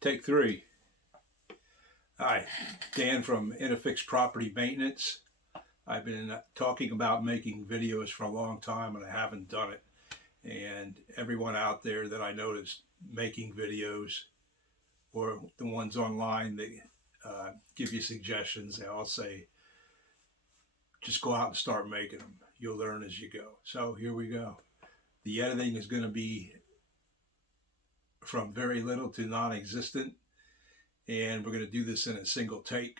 Take three. Hi, Dan from Interfix Property Maintenance. I've been talking about making videos for a long time and I haven't done it. And everyone out there that I noticed making videos, or the ones online, they give you suggestions. They all say, just go out and start making them. You'll learn as you go. So here we go. The editing is going to be from very little to non-existent. And we're going to do this in a single take.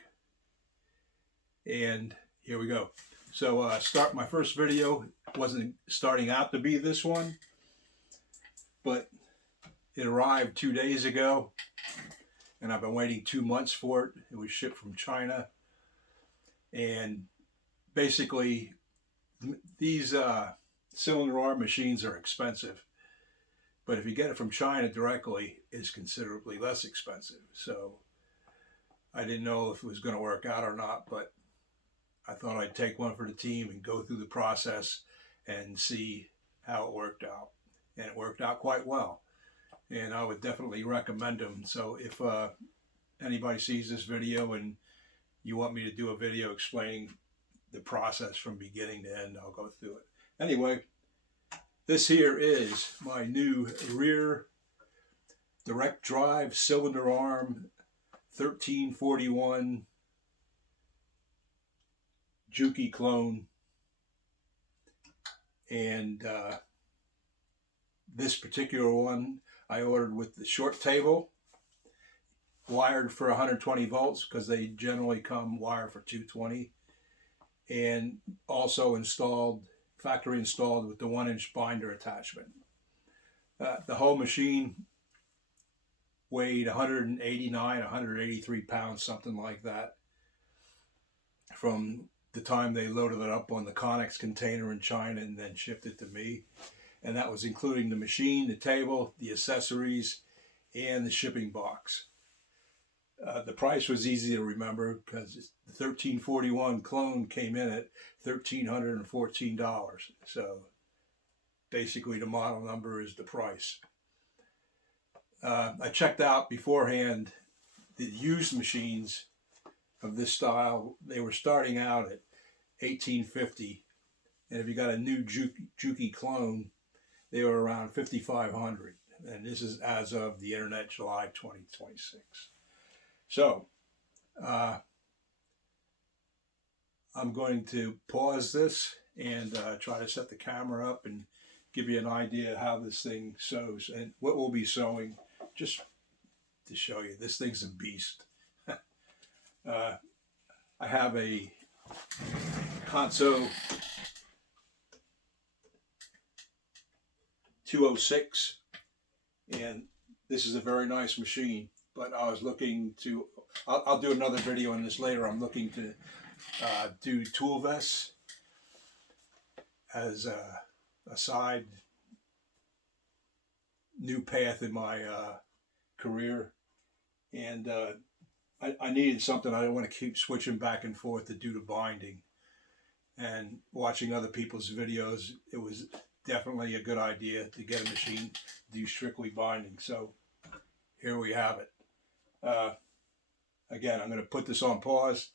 And here we go. So my first video wasn't starting out to be this one, but it arrived 2 days ago and I've been waiting 2 months for it. It was shipped from China. And basically these cylinder arm machines are expensive, but if you get it from China directly, it's considerably less expensive. So I didn't know if it was going to work out or not, but I thought I'd take one for the team and go through the process and see how it worked out. And it worked out quite well. And I would definitely recommend them. So if anybody sees this video and you want me to do a video explaining the process from beginning to end, I'll go through it. Anyway, this here is my new REER direct drive cylinder arm 1341 Juki clone. And this particular one I ordered with the short table, wired for 120 volts because they generally come wired for 220, and also factory installed with the 1-inch binder attachment. The whole machine weighed 189, 183 pounds, something like that, from the time they loaded it up on the Connex container in China and then shipped it to me. And that was including the machine, the table, the accessories, and the shipping box. The price was easy to remember because the 1341 clone came in at $1,314. So basically the model number is the price. I checked out beforehand the used machines of this style. They were starting out at $1,850, and if you got a new Juki clone, they were around $5,500. And this is as of the internet, July 2026. So I'm going to pause this and try to set the camera up and give you an idea how this thing sews and what we'll be sewing, just to show you. This thing's a beast. I have a Conso 206, and this is a very nice machine, but I was looking to, I'll do another video on this later. I'm looking to do tool vests as a side new path in my career, and I needed something. I don't want to keep switching back and forth to do the binding. And watching other people's videos, it was definitely a good idea to get a machine to do strictly binding. So here we have it. Again, I'm going to put this on pause,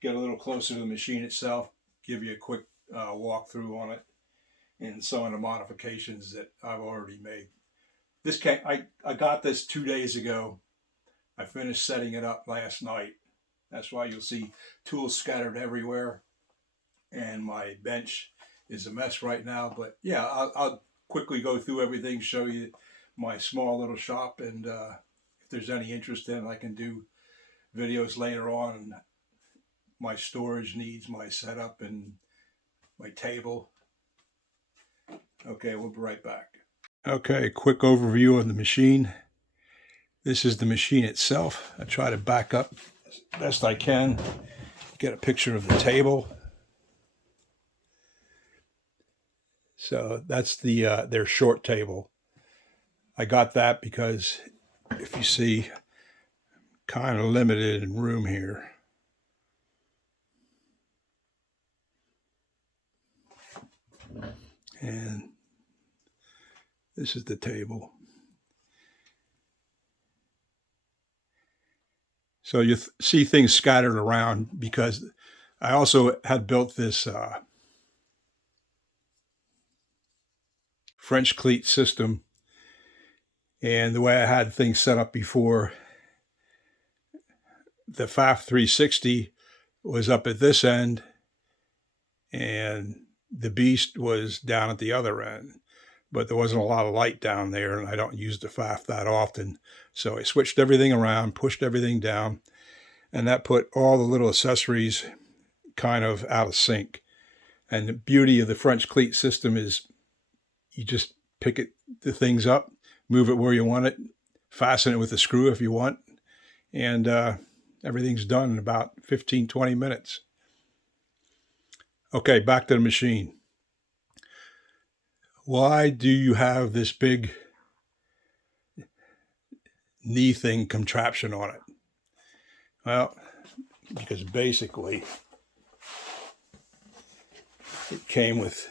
get a little closer to the machine itself, give you a quick walkthrough on it and some of the modifications that I've already made. I got this 2 days ago. I finished setting it up last night. That's why you'll see tools scattered everywhere. And my bench is a mess right now. But yeah, I'll quickly go through everything, show you my small little shop. And if there's any interest in it, I can do videos later on. My storage needs, my setup, and my table. Okay, we'll be right back. Okay, quick overview of the machine. This is the machine itself. I try to back up as best I can, get a picture of the table. So that's their short table. I got that because if you see, kind of limited in room here. And this is the table. So you see things scattered around because I also had built this French cleat system, and the way I had things set up before, the FAF 360 was up at this end and the Beast was down at the other end, but there wasn't a lot of light down there, and I don't use the FAF that often. So I switched everything around, pushed everything down, and that put all the little accessories kind of out of sync. And the beauty of the French cleat system is you just pick the things up, move it where you want it, fasten it with a screw if you want, and everything's done in about 15, 20 minutes. Okay, back to the machine. Why do you have this big knee thing contraption on it? Well, because basically it came with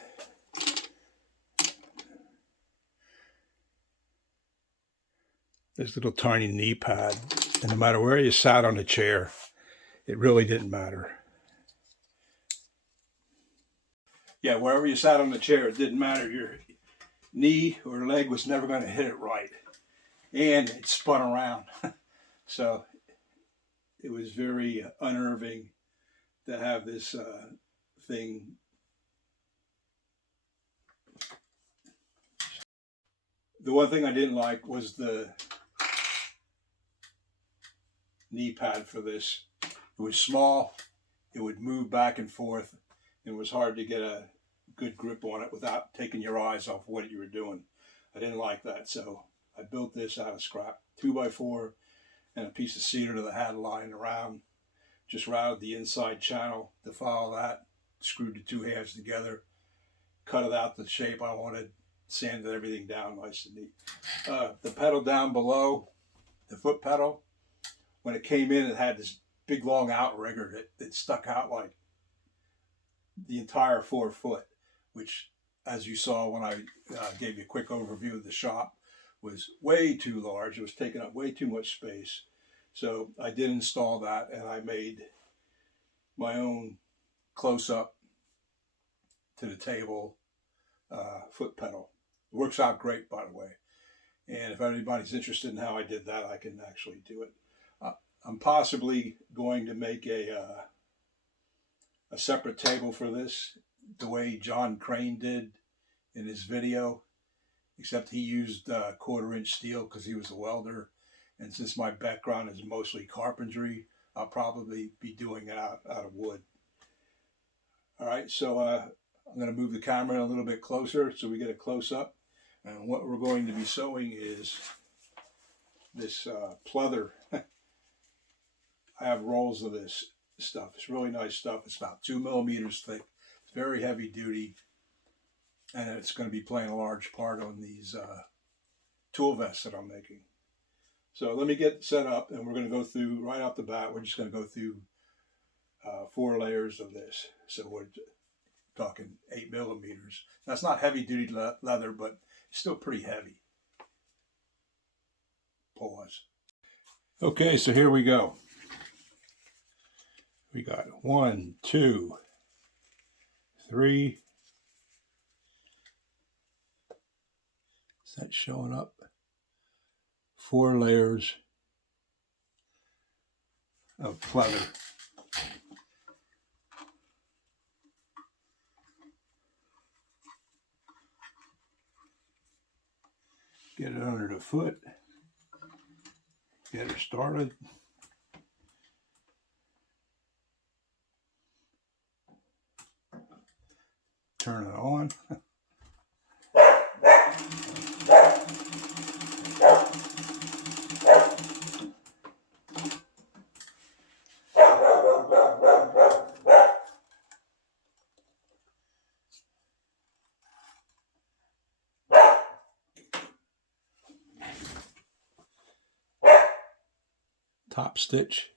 this little tiny knee pad, and no matter where you sat on the chair, it really didn't matter. Yeah, wherever you sat on the chair, it didn't matter. Your knee or leg was never going to hit it right. And it spun around. So it was very unnerving to have this thing. The one thing I didn't like was the knee pad for this. It was small, it would move back and forth, and it was hard to get a good grip on it without taking your eyes off what you were doing. I didn't like that, so I built this out of scrap 2x4 and a piece of cedar that I had lying around. Just routed the inside channel to follow that, screwed the two halves together, cut it out the shape I wanted, sanded everything down nice and neat. The pedal down below, the foot pedal, when it came in, it had this big long outrigger that stuck out like the entire 4 foot, which, as you saw when I gave you a quick overview of the shop, was way too large. It was taking up way too much space. So I did install that, and I made my own close-up to the table foot pedal. It works out great, by the way. And if anybody's interested in how I did that, I can actually do it. I'm possibly going to make a separate table for this, the way John Crane did in his video, except he used 1/4-inch steel because he was a welder. And since my background is mostly carpentry, I'll probably be doing it out of wood. All right, so I'm going to move the camera in a little bit closer so we get a close-up. And what we're going to be sewing is this pleather. I have rolls of this stuff. It's really nice stuff. It's about 2 millimeters thick. It's very heavy duty, and it's going to be playing a large part on these tool vests that I'm making. So let me get set up, and we're going to go through, right off the bat, we're just going to go through 4 layers of this. So we're talking 8 millimeters. That's not heavy duty leather, but it's still pretty heavy. Pause. Okay, so here we go. We got 1, 2, 3. Is that showing up? 4 layers of pleather. Get it under the foot. Get her started. Turn it on. Top stitch.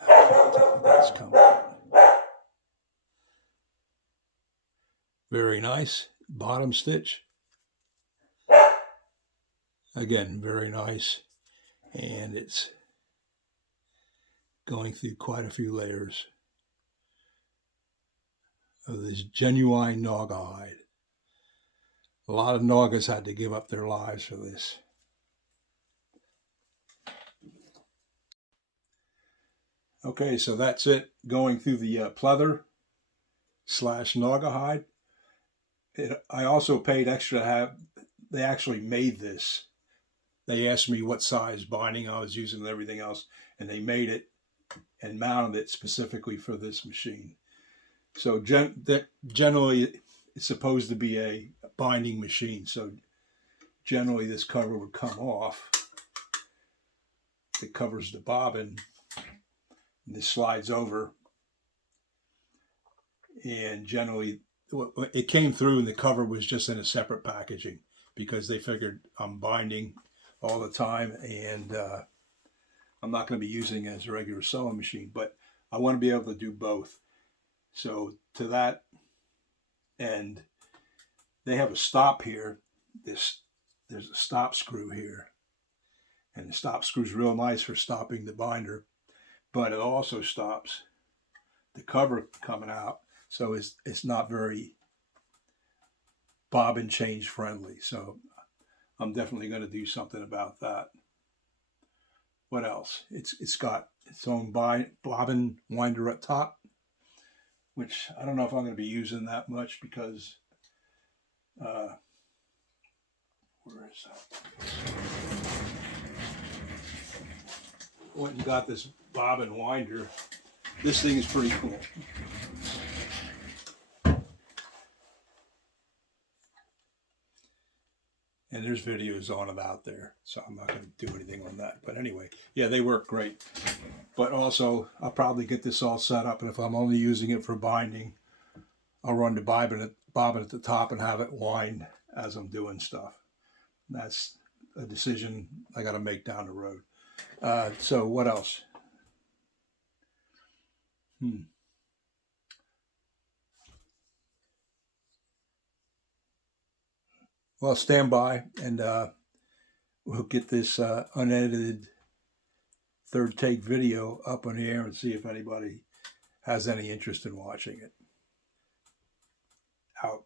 I can't tell if that's coming. Very nice. Bottom stitch. Again, very nice. And it's going through quite a few layers of this genuine Naga hide. A lot of Nagas had to give up their lives for this. Okay, so that's it, going through the pleather / Naga hide. I also paid extra to have, they actually made this. They asked me what size binding I was using and everything else, and they made it and mounted it specifically for this machine. So generally, it's supposed to be a binding machine. So generally, this cover would come off. It covers the bobbin, and this slides over. And generally, it came through, and the cover was just in a separate packaging because they figured I'm binding all the time, and I'm not going to be using it as a regular sewing machine, but I want to be able to do both. So to that end, they have a stop here. There's a stop screw here, and the stop screw is real nice for stopping the binder, but it also stops the cover coming out, so it's not very bobbin change friendly. So I'm definitely going to do something about that. What else? It's got its own bobbin winder up top, which I don't know if I'm going to be using that much because where is that? Went and got this bobbin winder. This thing is pretty cool. And there's videos on it out there, so I'm not going to do anything on that. But anyway, yeah, they work great. But also, I'll probably get this all set up, and if I'm only using it for binding, I'll run the bobbin at the top and have it wind as I'm doing stuff. That's a decision I got to make down the road. So what else? Well, stand by, and we'll get this unedited third take video up on the air and see if anybody has any interest in watching it. Out.